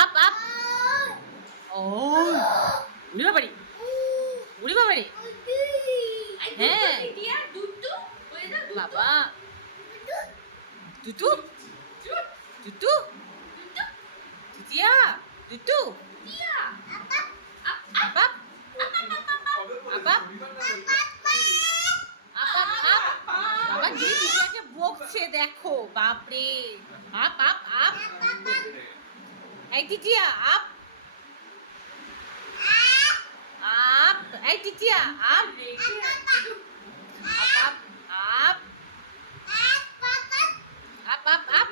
up up ও উড়ি বাবারি উড়ি বাবারি হ্যাঁ বাবা টুটু টুটু টিটিয়া টুটু আপ আপ আপ আপ বাবা দিদি টিটিয়াকে বকছে দেখো বাপরে আপ আপ আপ এই টিটিয়া আপ আপ এই টিটিয়া আপ আপ আপ আপ আপ আপ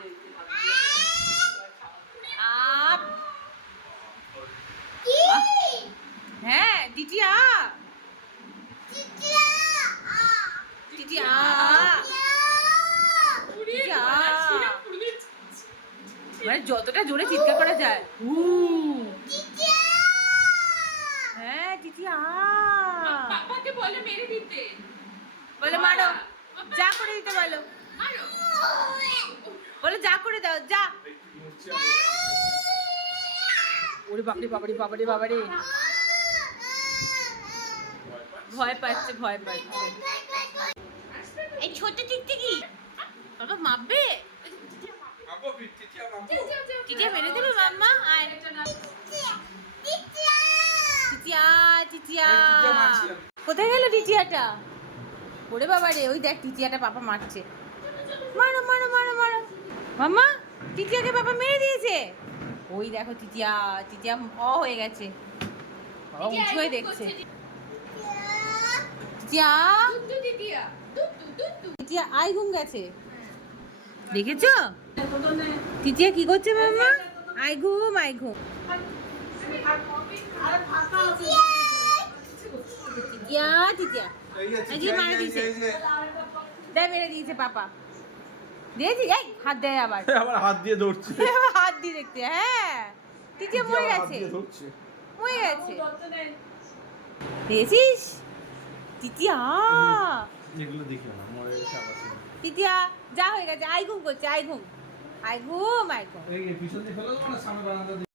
আপ হ্যাঁ টিটিয়া টিটিয়া মানে যতটা জোরে চিৎকার করা যায় হ্যাঁ টিটিয়া পাপাকে বলে মেরে দিতে বলে মারো যা করে দিতে বলো মারো বলে যা করে দাও যা ওরে বাবারে বাবারে বাবারে বাবারে ভয় পাচ্ছে ভয় পাচ্ছে এই ছোট টিকটিকি বাবা মাপবে টিটিয়া মেরে দেবে মাম্মা আয় টিটিয়া টিটিয়া কোথায় গেল টিটিয়াটা ওরে বাবা রে ওই দেখ টিটিয়াটা পাপা মারছে মারো মারো মারো মারো মাম্মা টিটিয়াকে পাপা মেরে দিয়েছে ওই দেখো টিটিয়া টিটিয়া হয়ে গেছে বাবা উঁচু হয়ে দেখছে টিটিয়া টিটিয়া আই ঘুম গেছে দেখেছো টিটিয়া কি করছে মাম্মা আই ঘুম আই ঘুম টিটিয়া টিটিয়া আজকে মারা দিয়েছে দেয় মেরে দিয়েছে পাপা দিয়েছি এই হাত দেয় আবার আবার হাত দিয়ে ধরছে হাত দিয়ে দেখতে হ্যাঁ টিটিয়া মরে গেছে মরে গেছে দেখেছিস টিটিয়া এগুলো দেখি না মরে গেছে আবার টিটিয়া যা হয়ে গেছে আই ঘুম করছে আই ঘুম আই ঘুম আই ঘুম এই পিছন দিয়ে ফেলে দেবো না সামনে বারান্দা